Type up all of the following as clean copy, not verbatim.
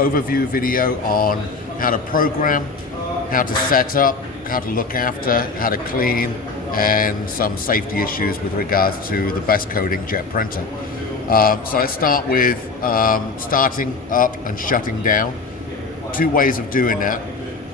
overview video on how to program, how to set up, how to look after, how to clean, and some safety issues with regards to the BestCode inkjet printer. So let's start with starting up and shutting down. Two ways of doing that.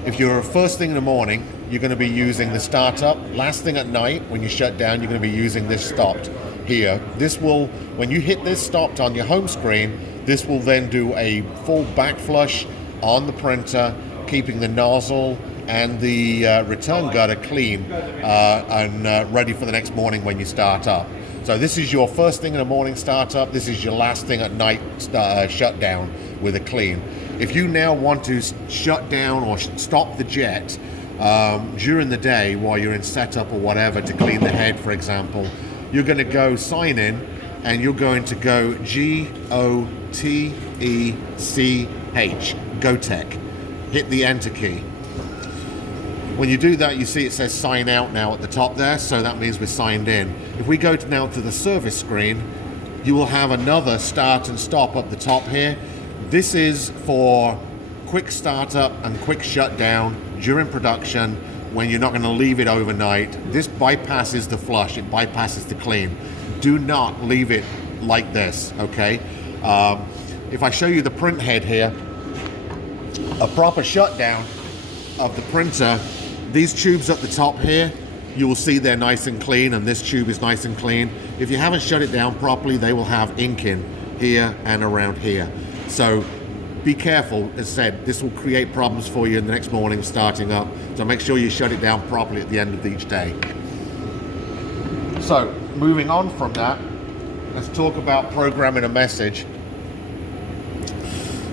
If you're first thing in the morning, you're going to be using the startup. Last thing at night, when you shut down, you're going to be using this stopped here. This will, when you hit this stopped on your home screen, this will then do a full back flush on the printer, keeping the nozzle and the return gutter clean and ready for the next morning when you start up. So this is your first thing in the morning startup. This is your last thing at night shut down with a clean. If you now want to shut down or stop the jet during the day while you're in setup or whatever to clean the head, for example, you're going to go sign in and you're going to go GOTECH, GOTEC. Hit the enter key. When you do that, you see it says sign out now at the top there, so that means we're signed in. If we go now to the service screen, you will have another start and stop up the top here. This is for quick startup and quick shutdown during production when you're not going to leave it overnight. This bypasses the flush, it bypasses the clean. Do not leave it like this, okay? If I show you the print head here, a proper shutdown of the printer, these tubes at the top here, you will see they're nice and clean, and this tube is nice and clean. If you haven't shut it down properly, they will have ink in here and around here. So be careful. As I said, this will create problems for you in the next morning starting up. So make sure you shut it down properly at the end of each day. So moving on from that, let's talk about programming a message.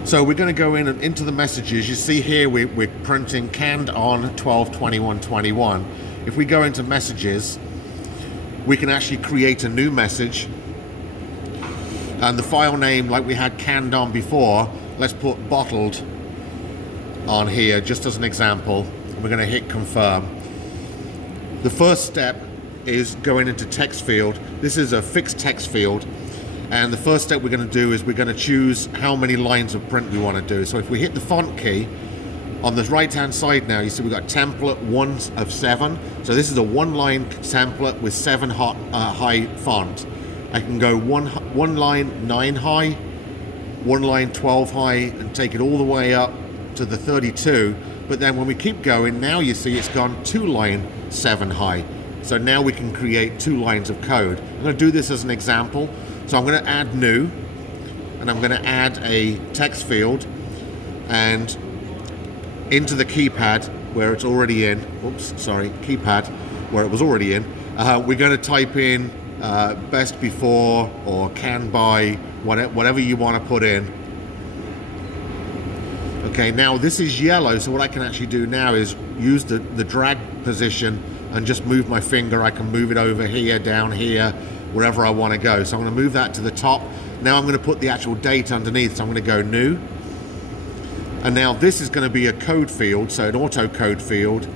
So we're going to go in and into the messages. You see here we're printing canned on 12/21/21. If we go into messages, we can actually create a new message. And the file name, like we had canned on before, let's put bottled on here just as an example. We're going to hit confirm. The first step is going into text field. This is a fixed text field. And the first step we're going to do is we're going to choose how many lines of print we want to do. So if we hit the font key, on the right hand side now, you see we've got template 1 of 7. So this is a 1-line template with 7 high font. I can go one line 9 high, 1 line 12 high, and take it all the way up to the 32. But then when we keep going, now you see it's gone 2 line 7 high. So now we can create 2 lines of code. I'm going to do this as an example. So I'm going to add new, and I'm going to add a text field, and into the keypad where it's already in, keypad where it was already in, we're going to type in best before or can buy, whatever you want to put in. Okay, now this is yellow, so what I can actually do now is use the drag position and just move my finger. I can move it over here, down here, wherever I want to go. So I'm going to move that to the top. Now I'm going to put the actual date underneath, so I'm going to go new. And now this is going to be a code field, so an auto code field.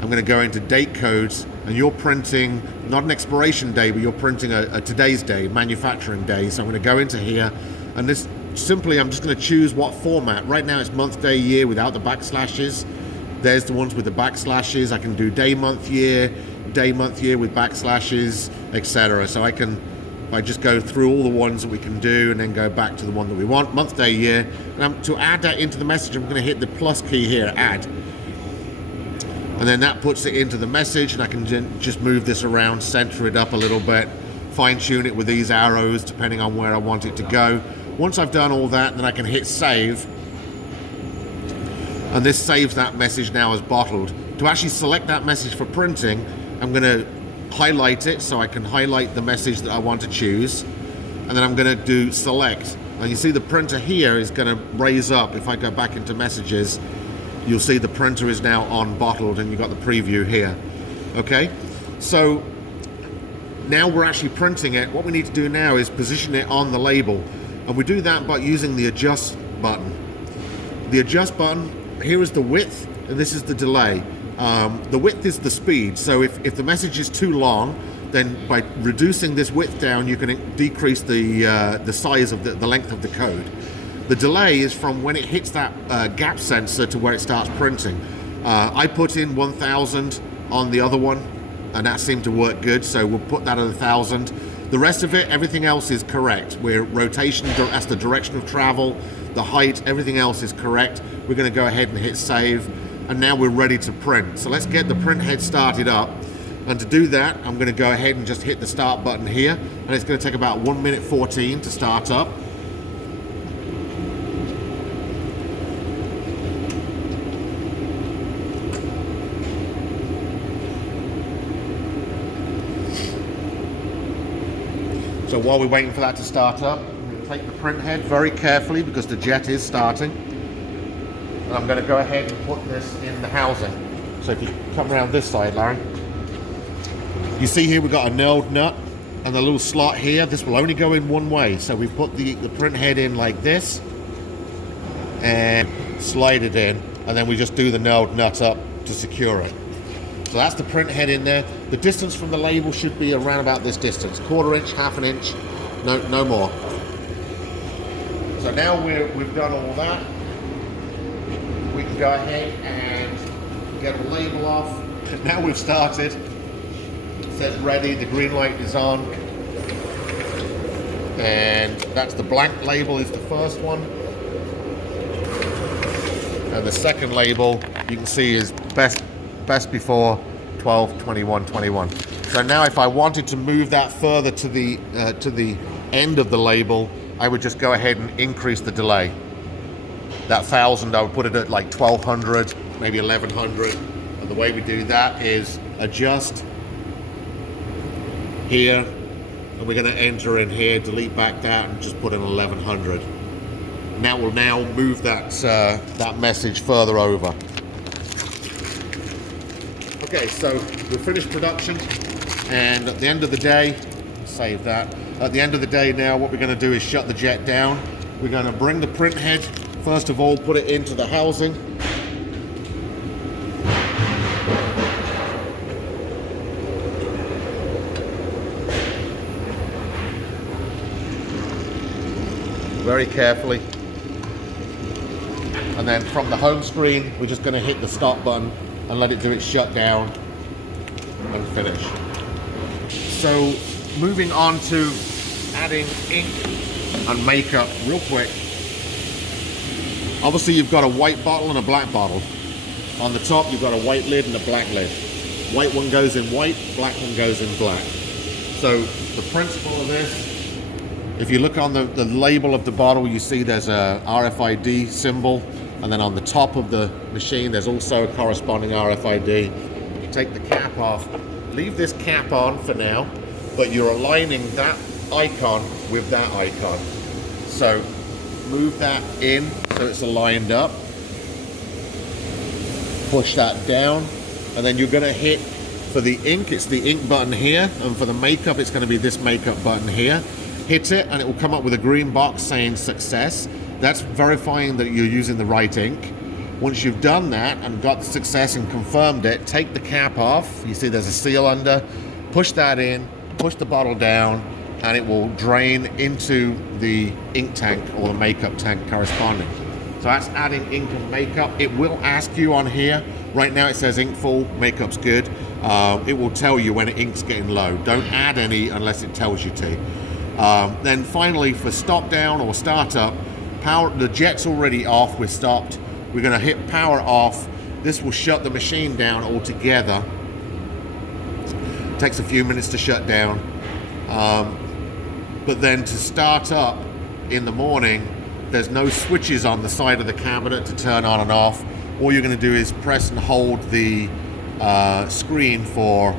I'm going to go into date codes, and you're printing not an expiration day, but you're printing a today's day, manufacturing day. So I'm going to go into here, and this simply I'm just going to choose what format. Right now it's month, day, year without the backslashes. There's the ones with the backslashes. I can do day, month, year with backslashes, etc. So if I just go through all the ones that we can do and then go back to the one that we want, month, day, year. And to add that into the message, I'm going to hit the plus key here, add. And then that puts it into the message, and I can just move this around, center it up a little bit, fine tune it with these arrows depending on where I want it to go. Once I've done all that, then I can hit save. And this saves that message now as bottled. To actually select that message for printing, I'm going to highlight it, so I can highlight the message that I want to choose, and then I'm going to do select, and you see the printer here is going to raise up. If I go back into messages, you'll see the printer is now on bottled, and you've got the preview here. Okay, so now we're actually printing it. What we need to do now is position it on the label, and we do that by using the adjust button. The adjust button, here is the width, and this is the delay. The width is the speed, so if the message is too long, then by reducing this width down, you can decrease the size of the length of the code. The delay is from when it hits that gap sensor to where it starts printing. I put in 1000 on the other one, and that seemed to work good, so we'll put that at 1000. The rest of it, everything else is correct. We're rotation, that's the direction of travel, the height, everything else is correct. We're going to go ahead and hit save, and now we're ready to print. So let's get the print head started up. And to do that, I'm going to go ahead and just hit the start button here, and it's going to take about 1 minute 14 to start up. So while we're waiting for that to start up, I'm going to take the print head very carefully because the jet is starting. And I'm going to go ahead and put this in the housing. So if you come around this side, Larry, you see here we've got a knurled nut and the little slot here. This will only go in one way. So we put the print head in like this and slide it in, and then we just do the knurled nut up to secure it. So that's the print head in there. The distance from the label should be around about this distance, 1/4 inch, 1/2 inch, no more. So now we've done all that, we can go ahead and get the label off. Now we've started. It says ready, the green light is on. And that's the blank label is the first one. And the second label you can see is best before 12/21/21. So now if I wanted to move that further to the end of the label, I would just go ahead and increase the delay. That 1000, I would put it at like 1200, maybe 1100. And the way we do that is adjust here, and we're going to enter in here, delete back that, and just put in 1100. And that will now move that message further over. Okay, so we've finished production, and at the end of the day, save that. At the end of the day now, what we're going to do is shut the jet down. We're going to bring the print head, first of all, put it into the housing. Very carefully. And then from the home screen, we're just going to hit the stop button and let it do its shutdown and finish. So moving on to adding ink and makeup real quick. Obviously you've got a white bottle and a black bottle. On the top you've got a white lid and a black lid. White one goes in white, black one goes in black. So the principle of this, if you look on the label of the bottle, you see there's a RFID symbol. And then on the top of the machine, there's also a corresponding RFID. You take the cap off, leave this cap on for now, but you're aligning that icon with that icon. So move that in so it's aligned up. Push that down, and then you're gonna hit, for the ink, it's the ink button here, and for the makeup, it's gonna be this makeup button here. Hit it, and it will come up with a green box saying success. That's verifying that you're using the right ink. Once you've done that and got the success and confirmed it, take the cap off. You see there's a seal under. Push that in, push the bottle down, and it will drain into the ink tank or the makeup tank corresponding. So that's adding ink and makeup. It will ask you on here. Right now it says ink full, makeup's good. It will tell you when ink's getting low. Don't add any unless it tells you to. Then finally, for stop down or start up, power, the jet's already off, we're stopped. We're gonna hit power off. This will shut the machine down altogether. It takes a few minutes to shut down. But then to start up in the morning, there's no switches on the side of the cabinet to turn on and off. All you're gonna do is press and hold the screen for,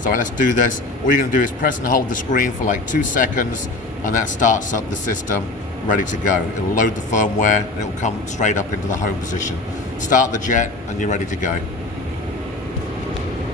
so let's do this. All you're gonna do is press and hold the screen for like 2 seconds, and that starts up the system, ready to go. It'll load the firmware and it will come straight up into the home position. Start the jet and you're ready to go.